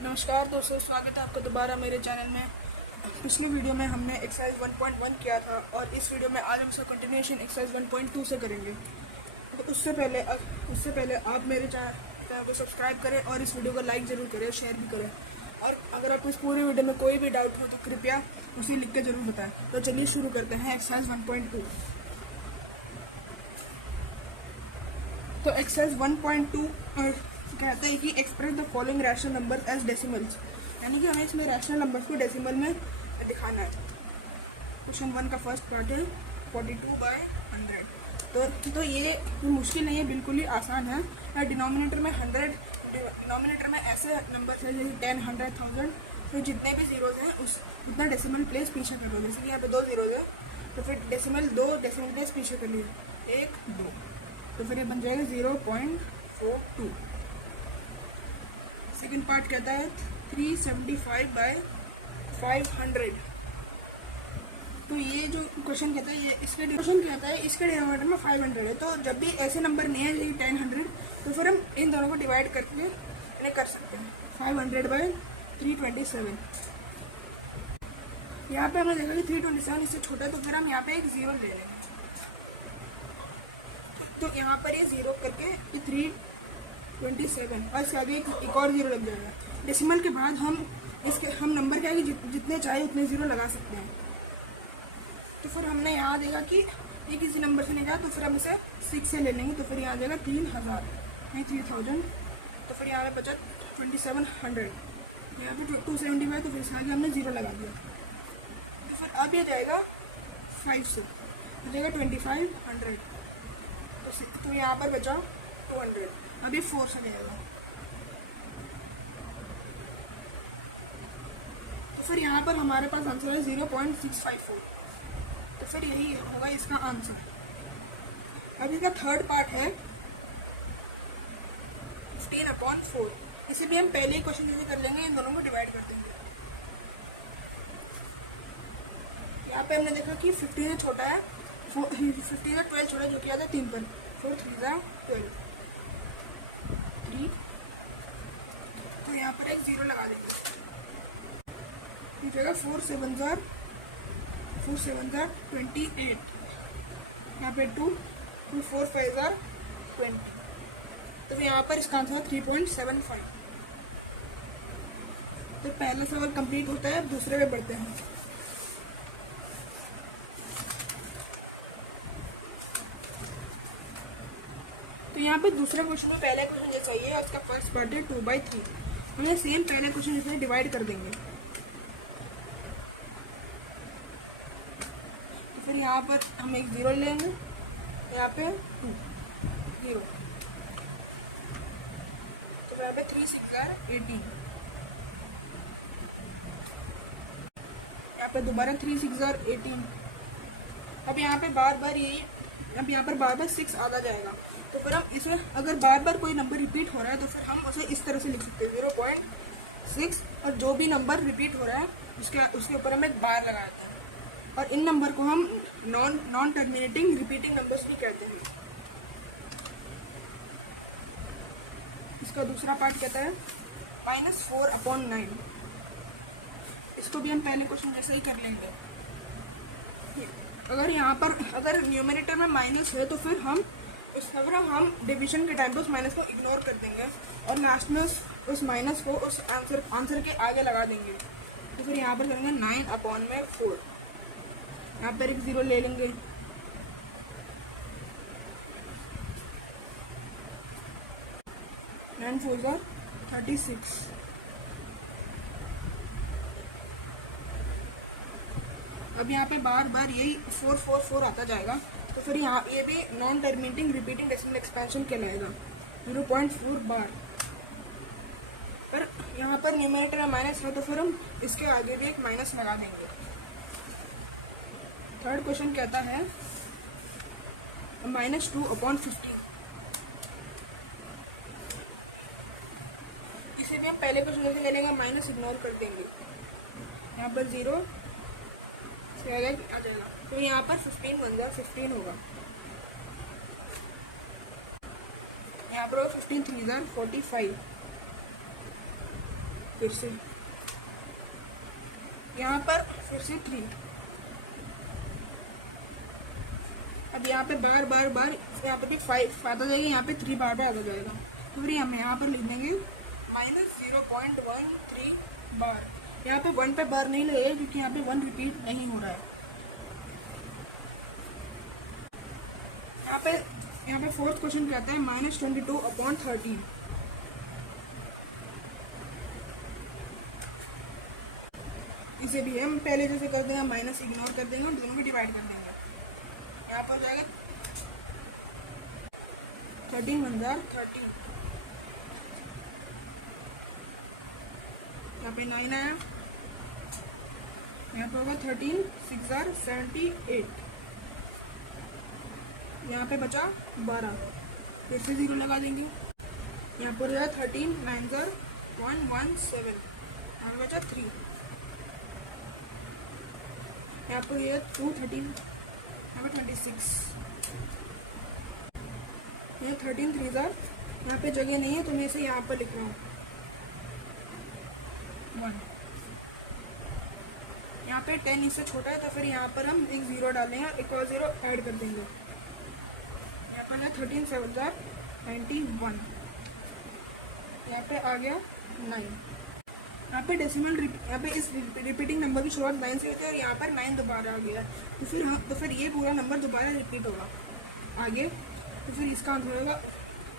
नमस्कार दोस्तों, स्वागत है आपका दोबारा मेरे चैनल में। पिछली वीडियो में हमने एक्सरसाइज 1.1 किया था और इस वीडियो में आज हम उसका कंटिन्यूएशन एक्सरसाइज 1.2 से करेंगे। तो उससे पहले आप मेरे चैनल को सब्सक्राइब करें और इस वीडियो को लाइक ज़रूर करें, शेयर भी करें। और अगर आपको इस पूरी वीडियो में कोई भी डाउट हो तो कृपया उसे लिख के ज़रूर बताएं। तो चलिए शुरू करते हैं एक्सरसाइज 1.2। तो एक्सरसाइज 1.2 कहते हैं कि express the following rational number as decimals, यानी कि हमें इसमें रैशनल नंबर्स को डेसिमल में दिखाना है। क्वेश्चन 1 का फर्स्ट पार्ट है 42/100। तो ये मुश्किल नहीं है, बिल्कुल ही आसान है। डिनोमिनेटर में 100, डिनोमिनेटर में ऐसे नंबर्स हैं जैसे 10, 100, 1000। तो जितने भी जीरोज हैं उतना डेसिमल प्लेस पीछे कर लो। जैसे कि यहाँ पे 2 जीरोज है तो फिर डेसिमल 2 डेसिमल प्लेस पीछे कर लीजिए, 1, 2। तो फिर ये बन जाएगा 0.42। सेकेंड पार्ट कहता है 375/500। तो ये जो क्वेश्चन कहता है इसके डिनोमिनेटर में 500 है। तो जब भी ऐसे नंबर नहीं है जैसे 10, 100, तो फिर हम इन दोनों को डिवाइड करके इन्हें कर सकते हैं। 500/327। यहाँ पे हमने देखा कि 327 इससे छोटा है, तो फिर हम यहाँ पे एक जीरो ले लेंगे। तो यहाँ पर ये जीरो करके 327 और इसके आगे एक और जीरो लग जाएगा। डेसिमल के बाद हम नंबर क्या है कि जितने चाहे उतने जीरो लगा सकते हैं। तो फिर हमने यहाँ देखा कि ये किसी नंबर से नहीं जाए, तो फिर हम इसे 6 से ले लेंगे। तो फिर यहाँ आ जाएगा 3000, नहीं 3000। तो फिर यहाँ पे बचा 2700। यहाँ पे 275, तो फिर इसके आगे हमने जीरो लगा दिया। तो फिर अब ये जाएगा 5 से, हो जाएगा 2500। तो यहाँ पर बचा 200। अभी 4 से जाएगा। तो फिर यहाँ पर हमारे पास आंसर है 0.654। तो फिर यही होगा इसका आंसर। अब इसका थर्ड पार्ट है 15/4। इसे भी हम पहले ही क्वेश्चन जैसे कर लेंगे, इन दोनों को डिवाइड कर देंगे। यहाँ पे हमने देखा कि 15 से छोटा है, 15 से 12 छोटा है, जो कि आता है 3 पर। 4 3 12 3। तो यहाँ पर एक जीरो लगा देंगे। ये जगह 4 7 जार 28। यहाँ पे 2 4 5 जार 20। तो यहाँ पर इसका आंसर 3.75। तो पहला सवाल कंप्लीट होता है, दूसरे में बढ़ते हैं। तो यहाँ पे दूसरे क्वेश्चन में पहले क्वेश्चन जैसा ही है, उसका फर्स्ट पार्ट है 2/3। हम सेम पहले क्वेश्चन जैसे डिवाइड कर देंगे। तो फिर यहाँ पर हम एक जीरो लेंगे, यहाँ पे 2 0। तो यहाँ पे 3 6 18। यहाँ पे दोबारा 3 6 18। अब यहाँ पे बार बार 6 आता जाएगा। तो फिर हम इसमें अगर बार बार कोई नंबर रिपीट हो रहा है तो फिर हम उसे इस तरह से लिख सकते हैं 0.6, और जो भी नंबर रिपीट हो रहा है उसके ऊपर हम एक बार लगा देते हैं। और इन नंबर को हम नॉन टर्मिनेटिंग रिपीटिंग नंबर्स भी कहते हैं। इसका दूसरा पार्ट कहता है -4/9। इसको भी हम पहले क्वेश्चन जैसे ही कर लेंगे। अगर न्यूमरेटर में माइनस है तो फिर हम डिवीजन के टाइम पे उस माइनस को इग्नोर कर देंगे और लास्ट में उस माइनस को उस आंसर के आगे लगा देंगे। तो फिर यहाँ पर करेंगे 9/4। यहाँ पर एक जीरो ले लेंगे। नाइन 4 36। अब यहाँ पे बार बार यही 4 4 4 आता जाएगा। तो फिर यहाँ ये भी non terminating repeating decimal expansion कहलाएगा 0.4 बार। पर यहाँ पर न्यूमरेटर में माइनस है तो फिर हम इसके आगे भी एक माइनस लगा देंगे। थर्ड क्वेश्चन कहता है -2/15। इसे भी हम पहले क्वेश्चन जैसे ले लेंगे, माइनस इग्नोर कर देंगे। यहाँ पर 0 से आ जाएगा। तो यहाँ पर 15 बन जाएगा, 15 होगा। यहाँ पर 15 3 45। फिर से यहाँ पर फिर से 3। अब यहाँ पे बार बार बार यहाँ पे भी 5 आता जाएगा, यहाँ पे 3 बार बार आता जाएगा। तो फिर हम यहाँ पर लिख देंगे -0.13 बार। यहाँ पे 1 पे बार नहीं लगेगा क्योंकि यहाँ पे 1 रिपीट नहीं हो रहा है। यहाँ पे फोर्थ क्वेश्चन क्या आता है, -22/13। इसे भी हम पहले जैसे कर देंगे, माइनस इग्नोर कर देंगे और दोनों को डिवाइड कर देंगे। यहाँ पर हो जाएगा 13 × 1 = 13। यहाँ पे 9 आया, यहाँ पे होगा 13 × 6 = 78। यहाँ पे बचा 12, फिर से 0 लगा देंगे। यहाँ पर हो जाएगा 13 × 9 = 117। यहाँ पे बचा 3। यहाँ पर ये 2 13, यहाँ पे 26। ये 13 3 = यहाँ पे जगह नहीं है तो मैं इसे यहाँ पर लिख रहा हूँ 1। यहाँ पे 10 इससे छोटा है तो फिर यहाँ पर हम एक 0 डालेंगे और एक और 0 ऐड कर देंगे। यहाँ पर है 13 7 = 91। यहाँ पे आ गया 9। यहाँ पे डेसिमल यहाँ पे इस रिपीटिंग नंबर की शुरुआत 9 से होती है और यहाँ पर 9 दोबारा आ गया। तो फिर ये पूरा नंबर दोबारा रिपीट होगा आगे। तो फिर इसका आंसर होगा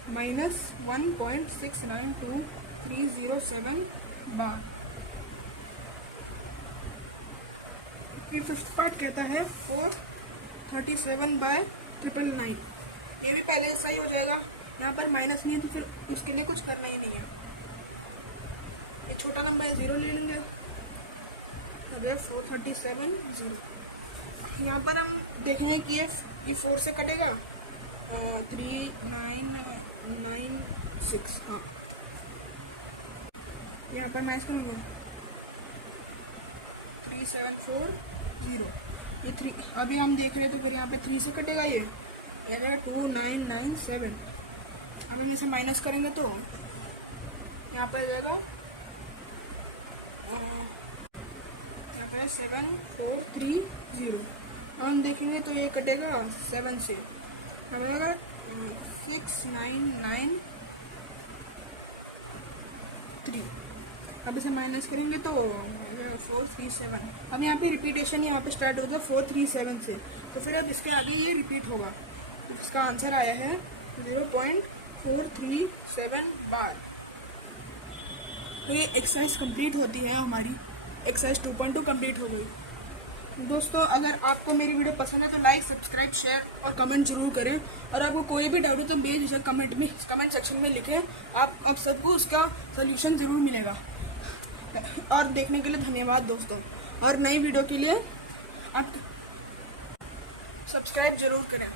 -1.692307 बार। फिर फिफ्थ पार्ट कहता है 437/999। ये भी पहले सही हो जाएगा। यहाँ पर माइनस नहीं है तो फिर उसके लिए कुछ करना ही नहीं है। ये छोटा नंबर है, 0 ले लेंगे। अब 437 0। यहाँ पर हम देखेंगे कि ये 4 से कटेगा 3996। हाँ, यहाँ पर माइनस करूँगा 3740। ये 3 अभी हम देख रहे हैं तो फिर यहाँ पे 3 से कटेगा ये 2997। अब हम इसे माइनस करेंगे तो यहाँ पर जाएगा 7430। हम देखेंगे तो ये कटेगा 7 से, अब जाएगा 6993। अब इसे माइनस करेंगे तो 437। अब यहाँ पे रिपीटेशन यहाँ पे स्टार्ट होगा 437 से, तो फिर अब इसके आगे ये रिपीट होगा। तो इसका आंसर आया है 0.437 बार। तो ये एक्सरसाइज कंप्लीट होती है हमारी। एक्सरसाइज 2.2 कंप्लीट हो गई। दोस्तों, अगर आपको मेरी वीडियो पसंद है तो लाइक, सब्सक्राइब, शेयर और कमेंट जरूर करें। और आपको कोई भी डाउट हो तो बेझिझक कमेंट सेक्शन में लिखें। आप सबको उसका सोल्यूशन ज़रूर मिलेगा। और देखने के लिए धन्यवाद दोस्तों। और नई वीडियो के लिए आप सब्सक्राइब जरूर करें।